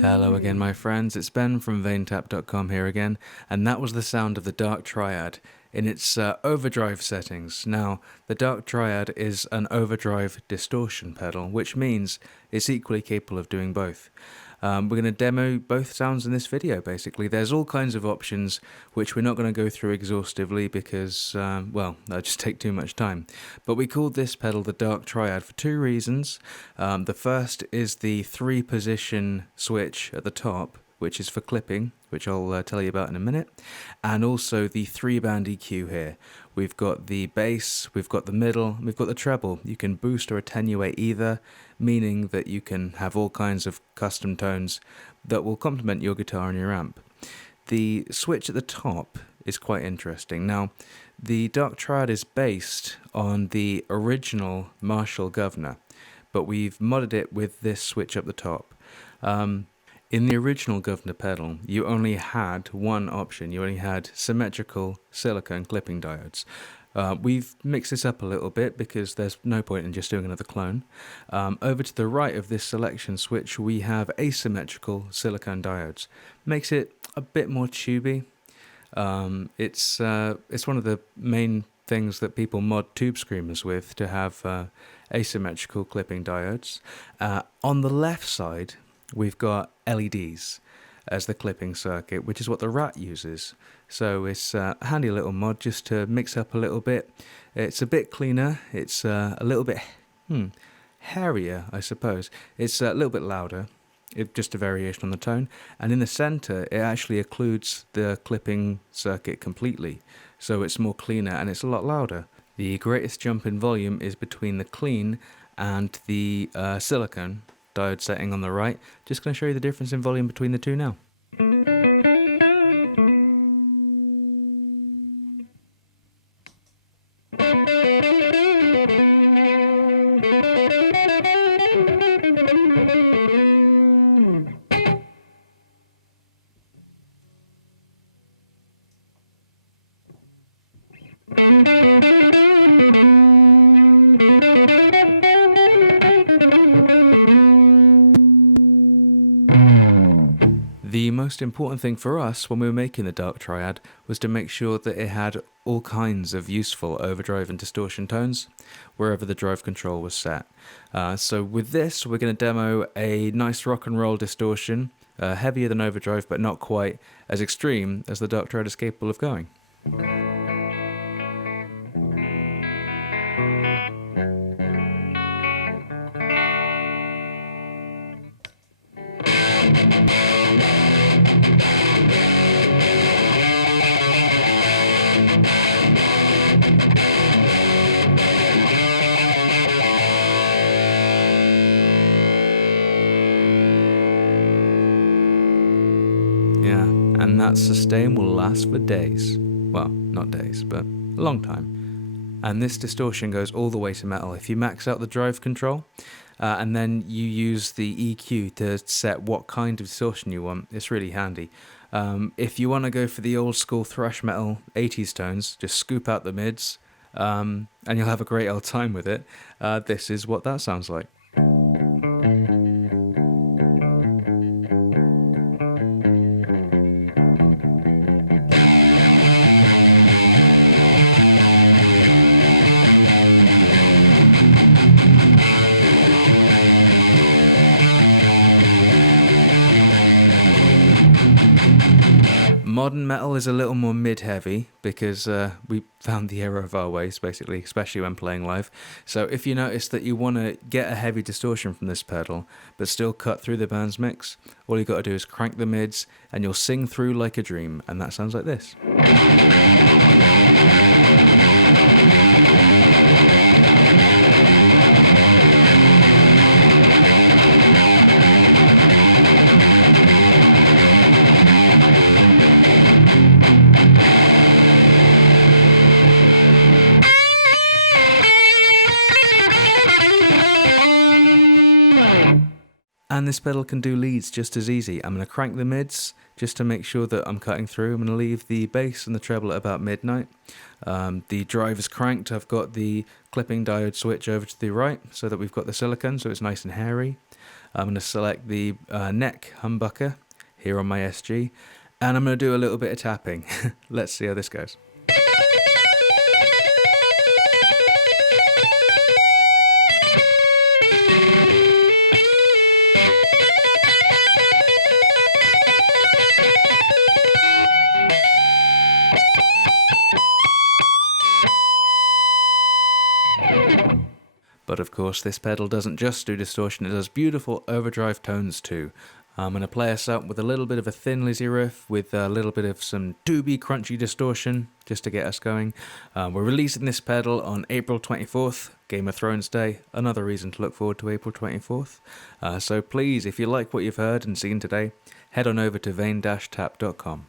Hello again, my friends, it's Ben from Vein-Tap.com here again, and that was the sound of the Dark Triad in its overdrive settings. Now, the Dark Triad is an overdrive distortion pedal, which means it's equally capable of doing both. We're going to demo both sounds in this video, basically. There's all kinds of options, which we're not going to go through exhaustively because, well, that'd just take too much time. But we called this pedal the Dark Triad for two reasons. The first is the 3-position switch at the top, which is for clipping, which I'll tell you about in a minute, and also the 3-band EQ here. We've got the bass, we've got the middle, we've got the treble. You can boost or attenuate either, meaning that you can have all kinds of custom tones that will complement your guitar and your amp. The switch at the top is quite interesting. Now, the Dark Triad is based on the original Marshall Governor, but we've modded it with this switch up the top. In the original Governor pedal, you only had one option. You only had symmetrical silicone clipping diodes. We've mixed this up a little bit because there's no point in just doing another clone. Over to the right of this selection switch, we have asymmetrical silicone diodes. Makes it a bit more tubey. It's one of the main things that people mod tube screamers with, to have asymmetrical clipping diodes. On the left side, we've got LEDs as the clipping circuit, which is what the Rat uses. So it's a handy little mod just to mix up a little bit. It's a bit cleaner. It's a little bit hairier, I suppose. It's a little bit louder. It's just a variation on the tone. And in the center, it actually occludes the clipping circuit completely. So it's more cleaner and it's a lot louder. The greatest jump in volume is between the clean and the silicone diode setting on the right. Just going to show you the difference in volume between the two now. The most important thing for us when we were making the Dark Triad was to make sure that it had all kinds of useful overdrive and distortion tones wherever the drive control was set. So with this, we're going to demo a nice rock and roll distortion, heavier than overdrive but not quite as extreme as the Dark Triad is capable of going. Yeah, and that sustain will last for days. Well, not days, but a long time. And this distortion goes all the way to metal. If you max out the drive control, and then you use the EQ to set what kind of distortion you want, it's really handy. If you want to go for the old school thrash metal 80s tones, just scoop out the mids, and you'll have a great old time with it. This is what that sounds like. Modern metal is a little more mid-heavy because we found the error of our ways, basically, especially when playing live. So if you notice that you want to get a heavy distortion from this pedal, but still cut through the band's mix, all you got to do is crank the mids, and you'll sing through like a dream, and that sounds like this. And this pedal can do leads just as easy. I'm going to crank the mids just to make sure that I'm cutting through. I'm going to leave the bass and the treble at about midnight. The drive is cranked. I've got the clipping diode switch over to the right so that we've got the silicone, so it's nice and hairy. I'm going to select the neck humbucker here on my SG, and I'm going to do a little bit of tapping. Let's see how this goes. But of course this pedal doesn't just do distortion, it does beautiful overdrive tones too. I'm going to play us up with a little bit of a Thin Lizzy riff with a little bit of some doobie crunchy distortion just to get us going. We're releasing this pedal on April 24th, Game of Thrones Day, another reason to look forward to April 24th. So please, if you like what you've heard and seen today, head on over to Vein-Tap.com.